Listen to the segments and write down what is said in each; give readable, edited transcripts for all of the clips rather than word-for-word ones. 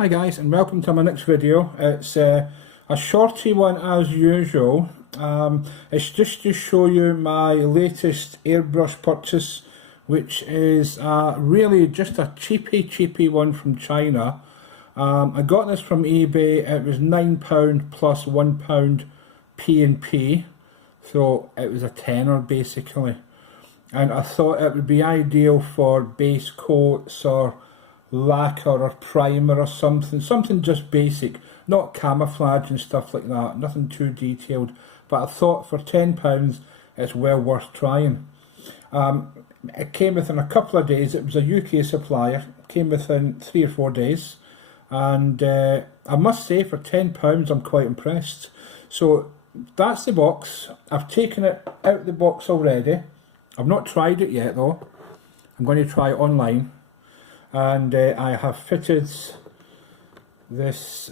Hi guys, and welcome to my next video. It's a shorty one as usual. It's just to show you my latest airbrush purchase, which is really just a cheapy one from China. I got this from eBay. It was £9 plus £1 P&P, so it was a tenner basically. And I thought it would be ideal for base coats or lacquer or primer or something just basic, not camouflage and stuff like that, nothing too detailed. But I thought for £10 it's well worth trying. It came within a couple of days. It was a UK supplier, it came within 3 or 4 days, and I must say for £10 I'm quite impressed. So that's the box. I've taken it out the box already. I've not tried it yet though. I'm going to try it online. And I have fitted this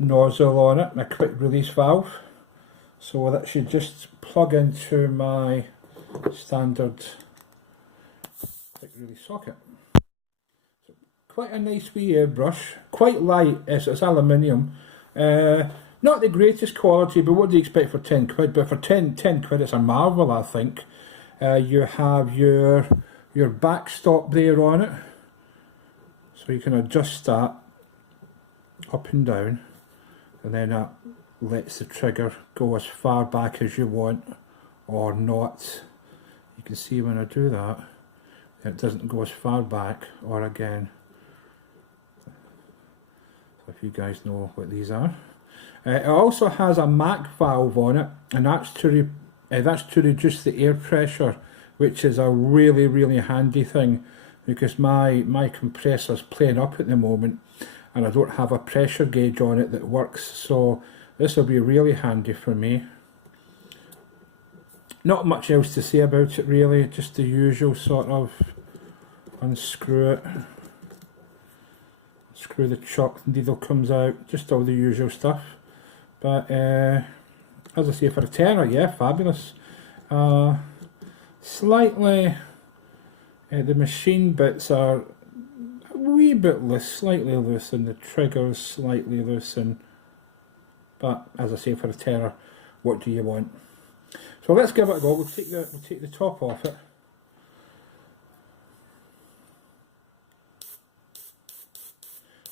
nozzle on it, my quick release valve, so that should just plug into my standard quick release socket. So quite a nice wee airbrush, quite light, it's aluminium, not the greatest quality, but what do you expect for 10 quid? But for 10 quid it's a marvel, I think. You have your backstop there on it, so you can adjust that up and down, and then that lets the trigger go as far back as you want or not. You can see when I do that it doesn't go as far back or again. So if you guys know what these are. It also has a MAC valve on it, and that's to reduce the air pressure, which is a really handy thing, because my compressor's playing up at the moment and I don't have a pressure gauge on it that works, so this will be really handy for me. Not much else to say about it really, just the usual sort of unscrew it, screw the chuck, the needle comes out, just all the usual stuff. But as I say, for a tenner, yeah, fabulous. Slightly, the machine bits are a wee bit loose, slightly loose, and the trigger's slightly loose, but as I say, for a tenner, what do you want? So let's give it a go. We'll take the top off it.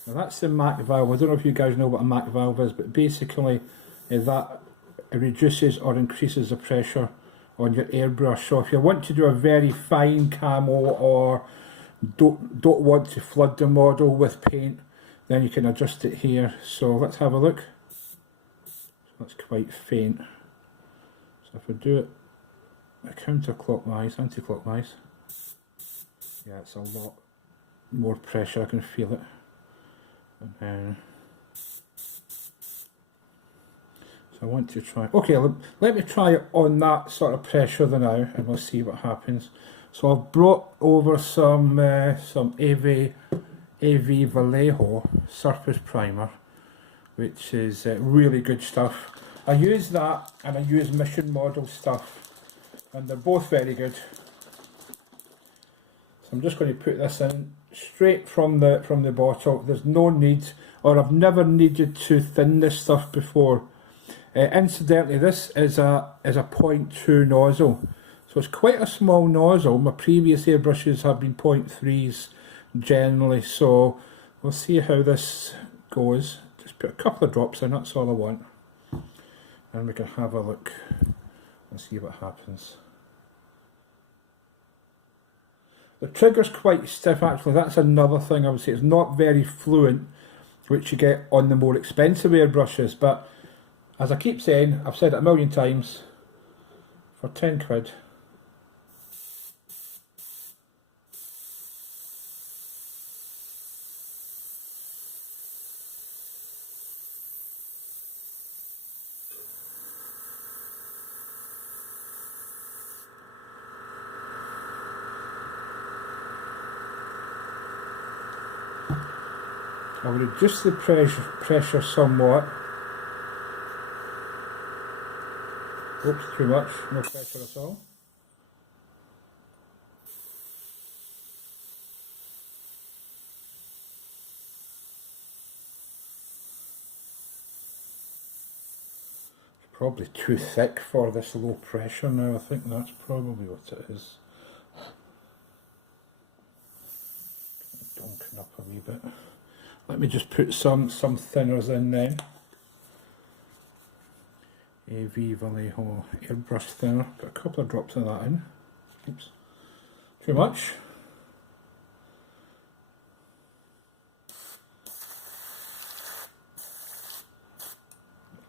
Now that's the MAC valve. I don't know if you guys know what a MAC valve is, but basically that reduces or increases the pressure on your airbrush. So if you want to do a very fine camo or don't want to flood the model with paint, then you can adjust it here. So let's have a look. So that's quite faint. So if I do it counterclockwise, anti-clockwise, yeah, it's a lot more pressure, I can feel it. And then I want to try, okay, let me try it on that sort of pressure now, and we'll see what happens. So I've brought over some AV Vallejo surface primer, which is really good stuff. I use that and I use Mission Model stuff, and they're both very good. So I'm just going to put this in straight from the bottle. There's no need, or I've never needed to thin this stuff before. Incidentally, this is a 0.2 nozzle, so it's quite a small nozzle. My previous airbrushes have been 0.3s generally, so we'll see how this goes. Just put a couple of drops in, that's all I want, and we can have a look and see what happens. The trigger's quite stiff actually, that's another thing I would say. It's not very fluent, which you get on the more expensive airbrushes, but as I keep saying, I've said it a million times, for 10 quid. I'll reduce the pressure somewhat. Oops, too much, no pressure at all. Probably too thick for this low pressure now. I think that's probably what it is. Donking up a wee bit. Let me just put some thinners in then. AV Vallejo airbrush thinner. Put a couple of drops of that in. Oops. Too much.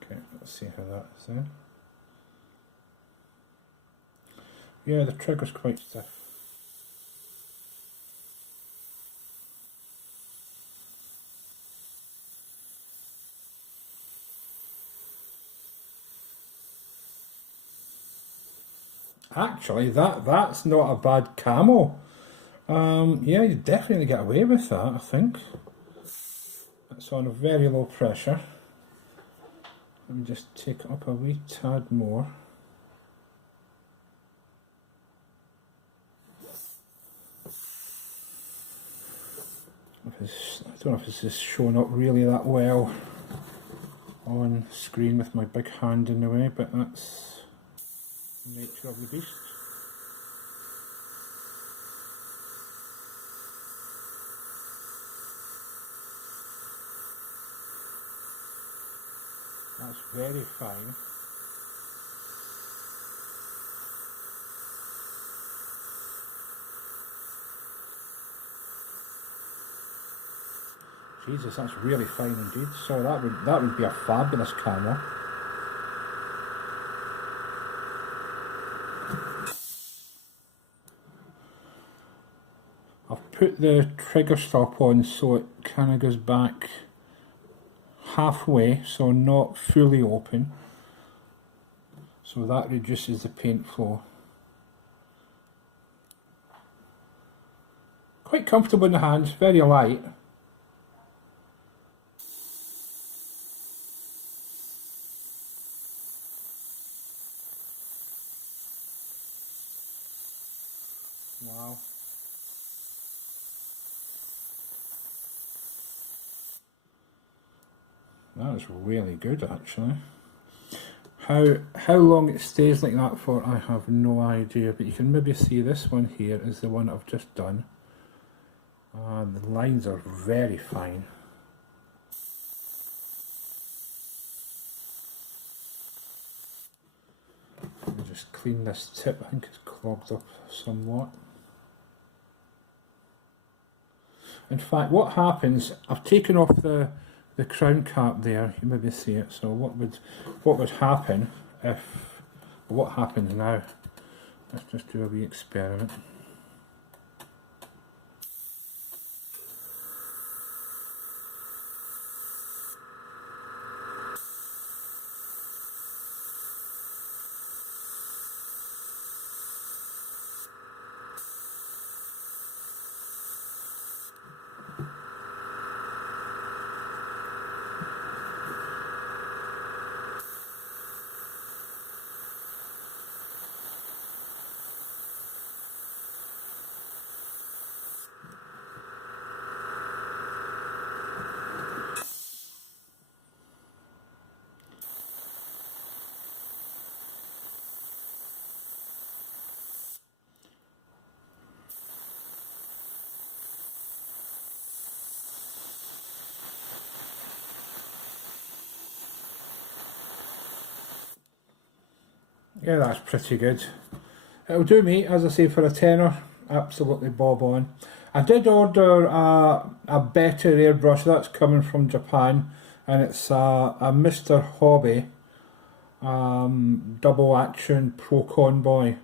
Okay, let's see how that is then. Yeah, the trigger's quite stiff. Actually, that's not a bad camo. Yeah, you definitely get away with that, I think. It's on a very low pressure. Let me just take it up a wee tad more. I don't know if this is showing up really that well on screen with my big hand in the way, but that's the nature of the beast. That's very fine. Jesus, that's really fine indeed. So that would be a fabulous camo. I've put the trigger stop on so it kind of goes back halfway, so not fully open. So that reduces the paint flow. Quite comfortable in the hands, very light. Wow. That is really good actually. How long it stays like that for, I have no idea, but you can maybe see this one here is the one I've just done. The lines are very fine. Let me just clean this tip, I think it's clogged up somewhat. In fact, what happens, I've taken off the crown cap there, you maybe see it, so what would happen if, what happens now, let's just do a wee experiment. Yeah, that's pretty good. It'll do me, as I say, for a tenner. Absolutely bob on. I did order a better airbrush that's coming from Japan, and it's a Mr. Hobby double action Pro Convoy,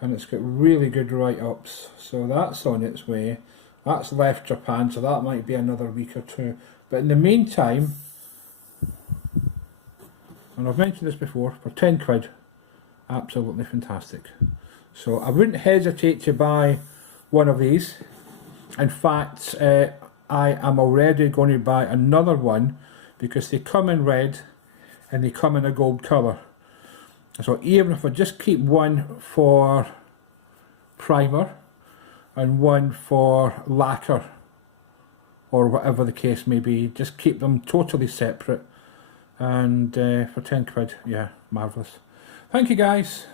and it's got really good write-ups, so that's on its way. That's left Japan, so that might be another week or two, but in the meantime, and I've mentioned this before, for 10 quid, absolutely fantastic. So I wouldn't hesitate to buy one of these. In fact, I am already going to buy another one because they come in red and they come in a gold colour. So even if I just keep one for primer and one for lacquer or whatever the case may be, just keep them totally separate, and for 10 quid, yeah, marvellous. Thank you guys.